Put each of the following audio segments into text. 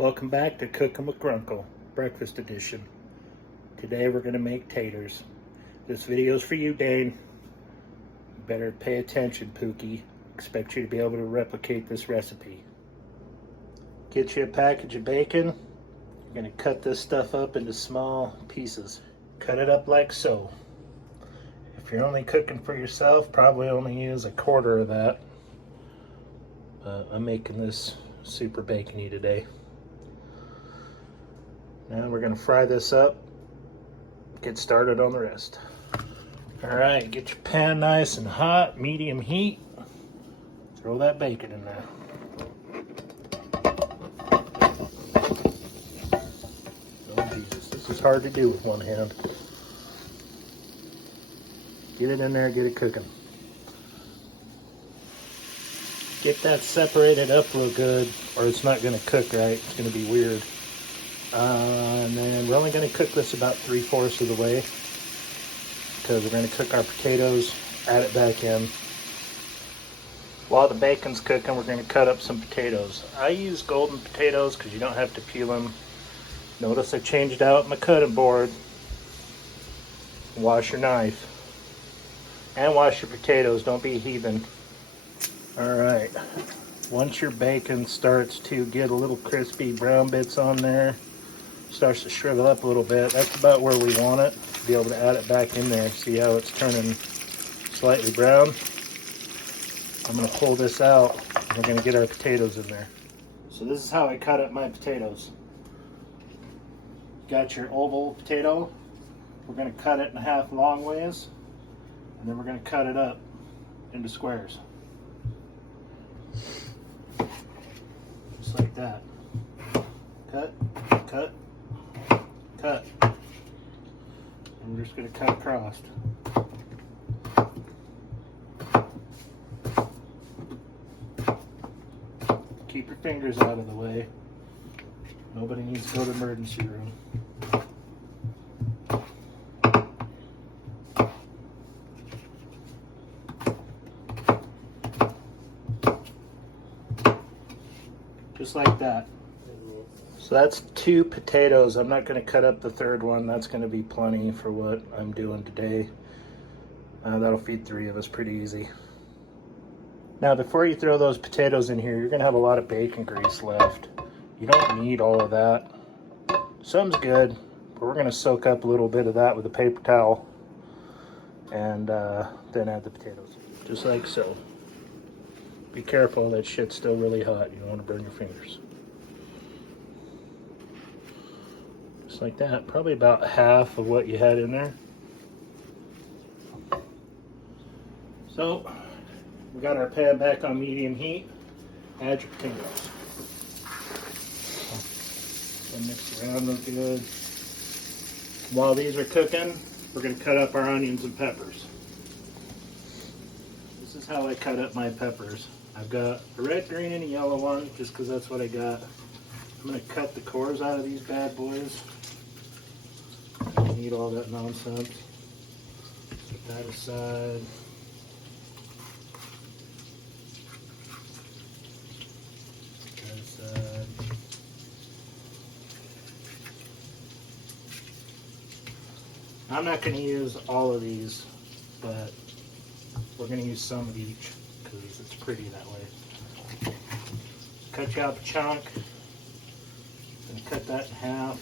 Welcome back to Cooking with Grunkle, Breakfast Edition. Today we're going to make taters. This video's for you, Dane. You better pay attention, Pookie. Expect you to be able to replicate this recipe. Get you a package of bacon. You're going to cut this stuff up into small pieces. Cut it up like so. If you're only cooking for yourself, probably only use a quarter of that. I'm making this super bacony today. Now we're going to fry this up, get started on the rest. Alright, get your pan nice and hot, medium heat. Throw that bacon in there. Oh Jesus, this is hard to do with one hand. Get it in there, get it cooking. Get that separated up real good or it's not going to cook right, it's going to be weird. And then we're only going to cook this about 3/4 of the way because we're going to cook our potatoes, add it back in. While the bacon's cooking, we're going to cut up some potatoes. I use golden potatoes because you don't have to peel them. Notice I changed out my cutting board. Wash your knife. And wash your potatoes, don't be a heathen. Alright, once your bacon starts to get a little crispy brown bits on there, starts to shrivel up a little bit, that's about where we want it. Be able to add it back in there. See how it's turning slightly brown? I'm going to pull this out and we're going to get our potatoes in there. So this is how I cut up my potatoes. Got your oval potato. We're going to cut it in half long ways and then we're going to cut it up into squares. Just like that. Cut, cut, cut. And we're just going to cut across. Keep your fingers out of the way. Nobody needs to go to the emergency room. Just like that. So that's 2 potatoes. I'm not going to cut up the third one. That's going to be plenty for what I'm doing today. That'll feed 3 of us pretty easy. Now before you throw those potatoes in here, you're going to have a lot of bacon grease left. You don't need all of that. Some's good, but we're going to soak up a little bit of that with a paper towel and then add the potatoes. Just like so. Be careful, that shit's still really hot. You don't want to burn your fingers. Just like that. Probably about half of what you had in there. So, we got our pan back on medium heat. Add your potatoes. And mix around real good. While these are cooking, we're going to cut up our onions and peppers. This is how I cut up my peppers. I've got a red, green, and a yellow one, just because that's what I got. I'm going to cut the cores out of these bad boys. I don't need all that nonsense. Put that aside. Put that aside. I'm not going to use all of these, but we're going to use some of each because it's pretty that way. Cut you out a chunk and cut that in half.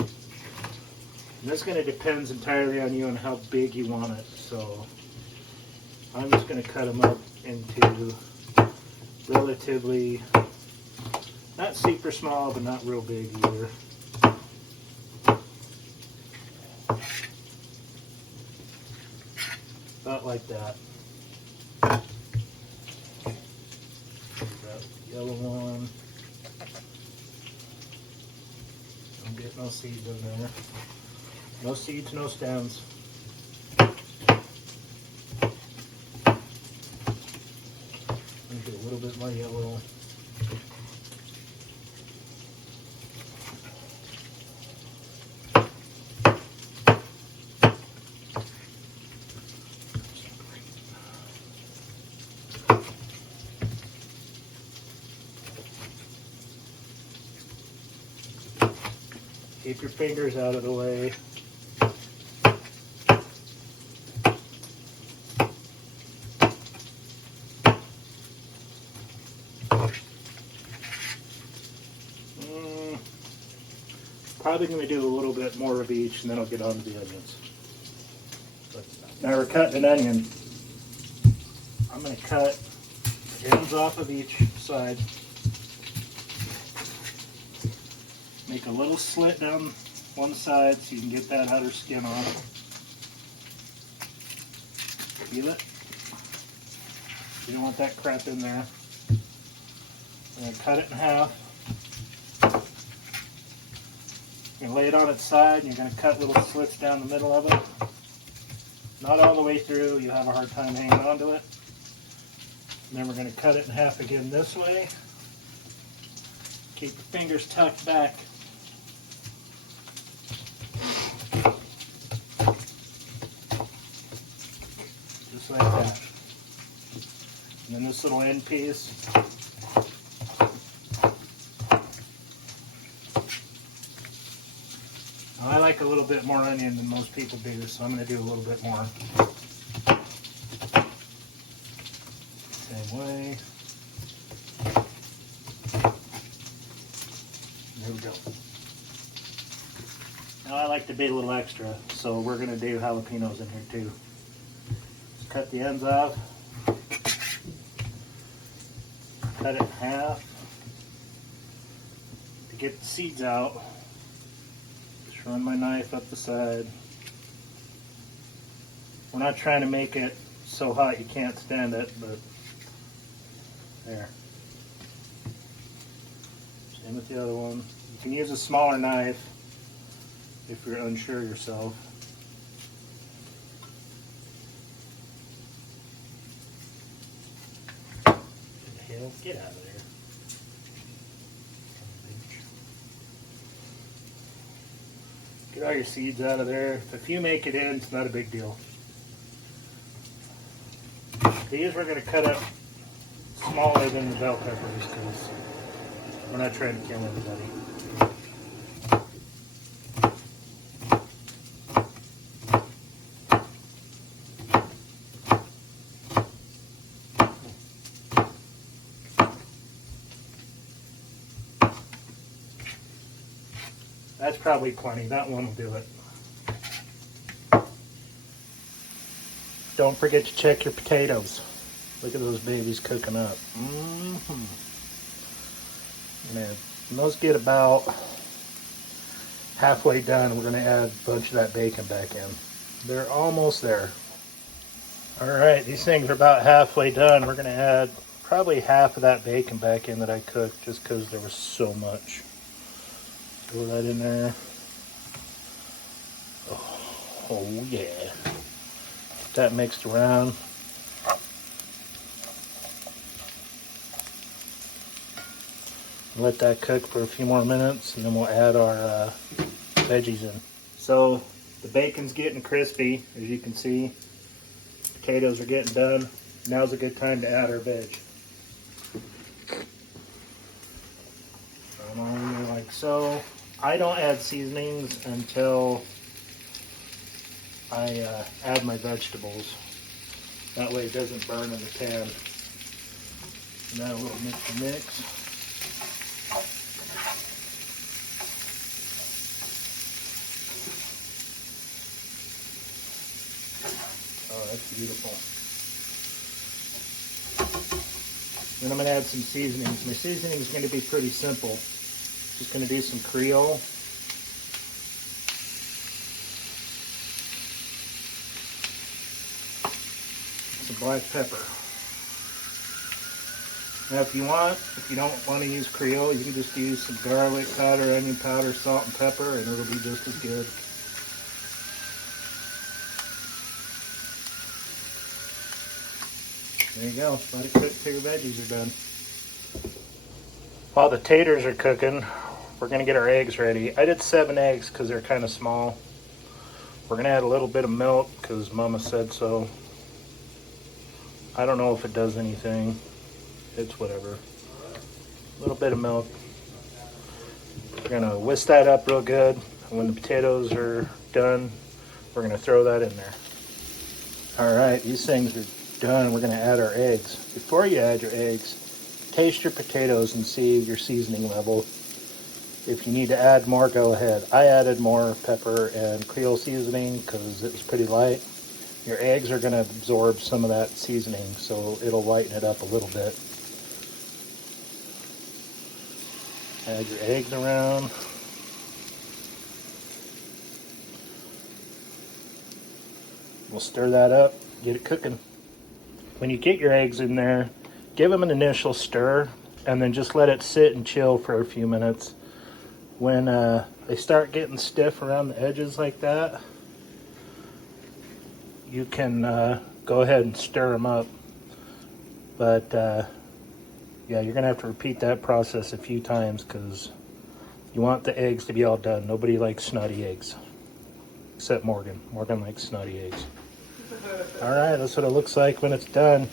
And this kind of depends entirely on you and how big you want it. So I'm just going to cut them up into relatively, not super small, but not real big either. About like that. Yellow one. Don't get no seeds in there. No seeds, no stems. Get a little bit more yellow. Keep your fingers out of the way. Probably going to do a little bit more of each, and then I'll get on to the onions. Now we're cutting an onion. I'm going to cut the ends off of each side. Make a little slit down one side so you can get that outer skin off. Feel it? You don't want that crap in there. I'm going to cut it in half. You're going to lay it on its side and you're going to cut little slits down the middle of it. Not all the way through, you have a hard time hanging on to it. And then we're going to cut it in half again this way. Keep your fingers tucked back. Just like that. And then this little end piece. Now, I like a little bit more onion than most people do, so I'm going to do a little bit more. Same way. There we go. Now I like to be a little extra, so we're going to do jalapenos in here too. Just cut the ends off. Cut it in half. To get the seeds out, just run my knife up the side. We're not trying to make it so hot you can't stand it, but there. Same with the other one. You can use a smaller knife if you're unsure yourself. What the hell? Get out of there. Get all your seeds out of there. If you make it in, it's not a big deal. These we're going to cut up smaller than the bell peppers because we're not trying to kill anybody. That's probably plenty. That one will do it. Don't forget to check your potatoes. Look at those babies cooking up. Man, when those get about halfway done, we're going to add a bunch of that bacon back in. They're almost there. Alright, these things are about halfway done. We're going to add probably half of that bacon back in that I cooked just because there was so much. Throw that in there. Oh yeah. Get that mixed around. Let that cook for a few more minutes and then we'll add our veggies in. So the bacon's getting crispy, as you can see. Potatoes are getting done. Now's a good time to add our veg. Like so. I don't add seasonings until I add my vegetables. That way it doesn't burn in the pan. And add a little mix. Oh, that's beautiful. Then I'm going to add some seasonings. My seasoning is going to be pretty simple. Just going to do some Creole. Some black pepper. Now if you don't want to use Creole, you can just use some garlic powder, onion powder, salt and pepper, and it'll be just as good. There you go. Let it cook till your veggies are done. While the taters are cooking, we're going to get our eggs ready. I did 7 eggs because they're kind of small. We're going to add a little bit of milk because Mama said so. I don't know if it does anything. It's whatever. A little bit of milk. We're going to whisk that up real good. And when the potatoes are done, we're gonna throw that in there. All right, these things are done. We're gonna add our eggs. Before you add your eggs, taste your potatoes and see your seasoning level. If you need to add more, go ahead. I added more pepper and Creole seasoning because it was pretty light. Your eggs are gonna absorb some of that seasoning, so it'll lighten it up a little bit. Add your eggs around. We'll stir that up, get it cooking. When you get your eggs in there, give them an initial stir and then just let it sit and chill for a few minutes. When they start getting stiff around the edges like that, you can go ahead and stir them up. But yeah, you're gonna have to repeat that process a few times because you want the eggs to be all done. Nobody likes snotty eggs, except Morgan. Morgan likes snotty eggs. All right, that's what it looks like when it's done.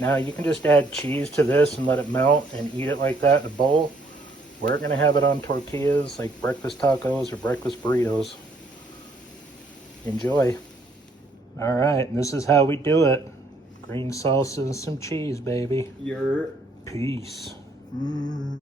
Now you can just add cheese to this and let it melt and eat it like that in a bowl. We're gonna have it on tortillas like breakfast tacos or breakfast burritos. Enjoy. All right, and this is how we do it. Green salsa and some cheese, baby. Your Peace.